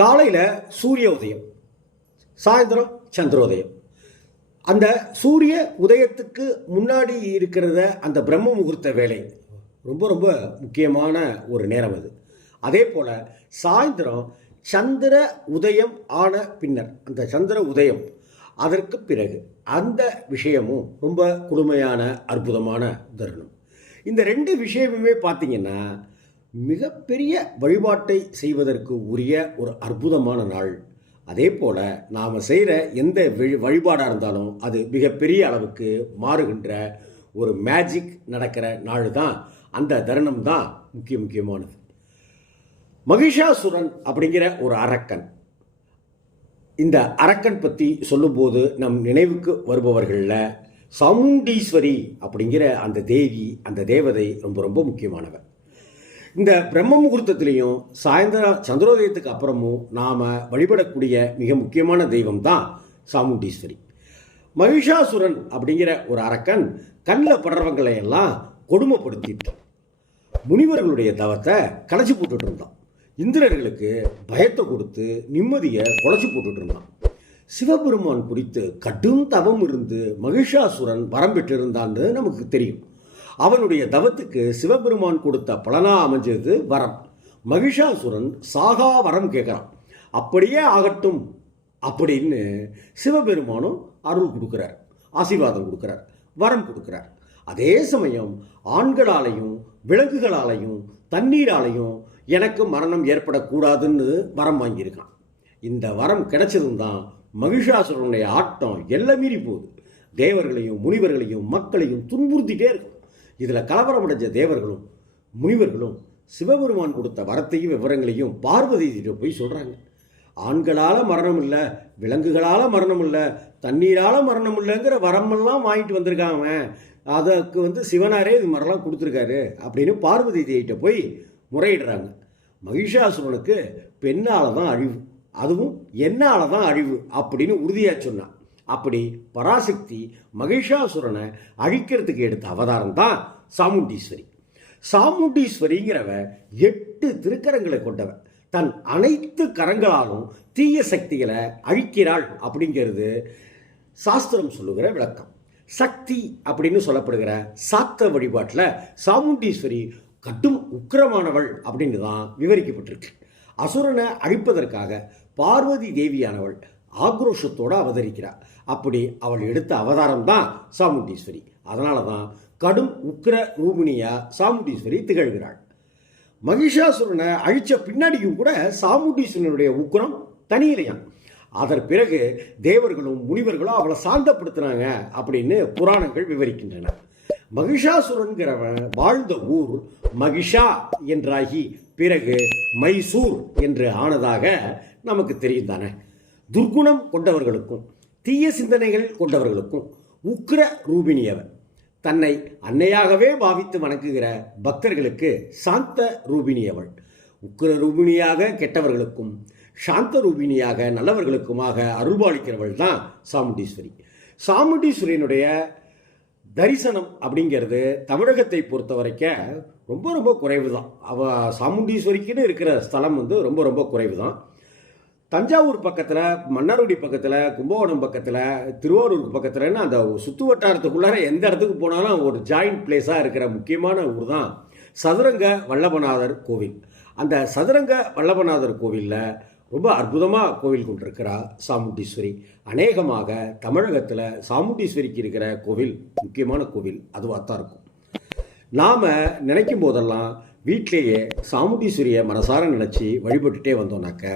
காலையில் சூரிய உதயம் சாயந்தரம் சந்திரோதயம். அந்த சூரிய உதயத்துக்கு முன்னாடி இருக்கிறத அந்த பிரம்ம முகூர்த்த வேலை ரொம்ப ரொம்ப முக்கியமான ஒரு நேரம் அது. அதே போல் சாயந்தரம் சந்திர உதயம் ஆன பின்னர் அந்த சந்திர உதயம் அதற்கு பிறகு அந்த விஷயமும் ரொம்ப கொடுமையான அற்புதமான தருணம். இந்த ரெண்டு விஷயமுமே பார்த்தீங்கன்னா மிகப்பெரிய வழிபாட்டை செய்வதற்கு உரிய ஒரு அற்புதமான நாள். அதே போல் நாம் செய்கிற எந்த வழி வழிபாடாக இருந்தாலும் அது மிகப்பெரிய அளவுக்கு மாறுகின்ற ஒரு மேஜிக் நடக்கிற நாள் தான் அந்த தருணம் தான் முக்கிய முக்கியமானது. மகிஷாசுரன் அப்படிங்கிற ஒரு அரக்கன். இந்த அரக்கன் பற்றி சொல்லும்போது நம் நினைவுக்கு வருபவர்களில் சாமுண்டீஸ்வரி அப்படிங்கிற அந்த தேவி அந்த தேவதை ரொம்ப ரொம்ப முக்கியமானவர் இந்த பிரம்ம முகூர்த்தத்திலையும் சாயந்தர சந்திரோதயத்துக்கு அப்புறமும் நாம் வழிபடக்கூடிய மிக முக்கியமான தெய்வம் தான் சாமுண்டீஸ்வரி. மகிஷாசுரன் அப்படிங்கிற ஒரு அரக்கன் கண்ணில் படுறவங்களை எல்லாம் கொடுமைப்படுத்திட்டான். முனிவர்களுடைய தவத்தை களைச்சி போட்டுட்டு இருந்தான். இந்திரர்களுக்கு பயத்தை கொடுத்து நிம்மதியை குலைச்சி போட்டுட்டு இருந்தான். சிவபெருமான் குறித்து கடும் தவம் இருந்து மகிஷாசுரன் வரம் பெற்றிருந்தான்னு நமக்கு தெரியும். அவனுடைய தவத்துக்கு சிவபெருமான் கொடுத்த பலனா அமைஞ்சது வரம். மகிஷாசுரன் சாகா வரம் கேட்குறான். அப்படியே ஆகட்டும் அப்படின்னு சிவபெருமானும் அருள் கொடுக்குறார். ஆசீர்வாதம் கொடுக்குறார். வரம் கொடுக்குறார். அதே சமயம் ஆண்களாலையும் விலங்குகளாலையும் தண்ணீராலையும் எனக்கு மரணம் ஏற்படக்கூடாதுன்னு வரம் வாங்கியிருக்கான். இந்த வரம் கிடைச்சதும் தான் மகிஷாசுரனுடைய ஆட்டம் எல்லாம் மீறி போகுது. தேவர்களையும் முனிவர்களையும் மக்களையும் துன்புறுத்திட்டே இருக்கும். இதில் கலவரமடைஞ்ச தேவர்களும் முனிவர்களும் சிவபெருமான் கொடுத்த வரத்தையும் விவரங்களையும் பார்வதியிட்ட போய் சொல்கிறாங்க ஆண்களால் மரணம் இல்லை விலங்குகளால் மரணம் இல்லை தண்ணீரால் மரணம் இல்லைங்கிற வரமெல்லாம் வாங்கிட்டு வந்திருக்காங்க அதற்கு வந்து சிவனாரே இது மாதிரிலாம் கொடுத்துருக்காரு அப்படின்னு பார்வதி தேவிட்ட போய் முறையிடுறாங்க. மகிஷாசுரனுக்கு பெண்ணால் தான் அழிவு அதுவும் என்னால் தான் அழிவு அப்படின்னு உறுதியாக சொன்னான். அப்படி பராசக்தி மகிஷாசுரனை அழிக்கிறதுக்கு எடுத்த அவதாரம் தான் சாமுண்டீஸ்வரி. சாமுண்டீஸ்வரிங்கிறவ எட்டு திருக்கரங்களை கொண்டவன். தன் அனைத்து கரங்களாலும் தீய சக்திகளை அழிக்கிறாள் அப்படிங்கிறது சாஸ்திரம் சொல்லுகிற விளக்கம். சக்தி அப்படின்னு சொல்லப்படுகிற சாத்த வழிபாட்டில் சாமுண்டீஸ்வரி கட்டும் உக்கிரமானவள் அப்படின்னு தான் விவரிக்கப்பட்டிருக்கு. அசுரனை அழிப்பதற்காக பார்வதி தேவியானவள் ஆக்ரோஷத்தோடு அவதரிக்கிறார். அப்படி அவள் எடுத்த அவதாரம் தான் சாமுண்டீஸ்வரி. அதனால தான் கடும் உக்கிர ரூபிணியா சாமுண்டீஸ்வரி திகழ்கிறாள். மகிஷாசுரனை அழித்த பின்னாடியும் கூட சாமுண்டீஸ்வரனுடைய உக்கிரம் தனியிலையாம். அதன் பிறகு தேவர்களும் முனிவர்களும் அவளை சாந்தப்படுத்துனாங்க அப்படின்னு புராணங்கள் விவரிக்கின்றன. மகிஷாசுரன்கிறவன் வாழ்ந்த ஊர் மகிஷா என்றாகி பிறகு மைசூர் என்று ஆனதாக நமக்கு தெரியும் தானே. துர்குணம் கொண்டவர்களுக்கும் தீய சிந்தனைகள் கொண்டவர்களுக்கும் உக்கிர ரூபிணியவன் தன்னை அன்னையாகவே பாவித்து வணங்குகிற பக்தர்களுக்கு சாந்த ரூபிணியவள் உக்கிர ரூபிணியாக கெட்டவர்களுக்கும் சாந்த ரூபிணியாக நல்லவர்களுக்குமாக அருள்பாலிக்கிறவள் தான் சாமுண்டீஸ்வரி. சாமுண்டீஸ்வரியினுடைய தரிசனம் அப்படிங்கிறது தமிழகத்தை பொறுத்த வரைக்கும் ரொம்ப ரொம்ப குறைவு தான் அவ சாமுண்டீஸ்வரிக்குன்னு இருக்கிற ஸ்தலம் வந்து ரொம்ப ரொம்ப குறைவு தான் தஞ்சாவூர் பக்கத்தில் மன்னார்குடி பக்கத்தில் கும்பகோணம் பக்கத்தில் திருவாரூர் பக்கத்தில்னு அந்த சுற்று வட்டாரத்துக்குள்ளார எந்த இடத்துக்கு போனாலும் ஒரு ஜாயிண்ட் பிளேஸாக இருக்கிற முக்கியமான ஊர் தான் சதுரங்க வல்லபநாதர் கோவில். அந்த சதுரங்க வல்லபநாதர் கோவிலில் ரொம்ப அற்புதமாக கோவில் கொண்டிருக்கிறார் சாமுண்டீஸ்வரி. அநேகமாக தமிழகத்தில் சாமுண்டீஸ்வரிக்கு இருக்கிற கோவில் முக்கியமான கோவில் அதுவாக தான் இருக்கும். நாம் நினைக்கும் போதெல்லாம் வீட்டிலேயே சாமுண்டீஸ்வரியை மனசார நினச்சி வழிபட்டுட்டே வந்தோம்னாக்க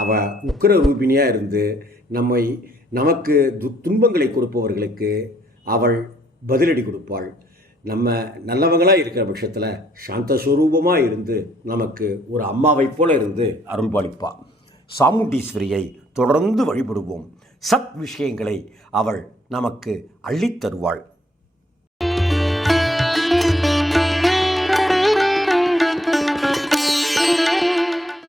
அவள் உக்கிர ரூபிணியாக இருந்து நம்மை நமக்கு து துன்பங்களை கொடுப்பவர்களுக்கு அவள் பதிலடி கொடுப்பாள். நம்ம நல்லவங்களாக இருக்கிற பட்சத்தில் சாந்தஸ்வரூபமாக இருந்து நமக்கு ஒரு அம்மாவைப் போல இருந்து அருள்பாலிப்பாள் சாமுண்டீஸ்வரியை தொடர்ந்து வழிபடுவோம். சத் விஷயங்களை அவள் நமக்கு அள்ளித் தருவாள்.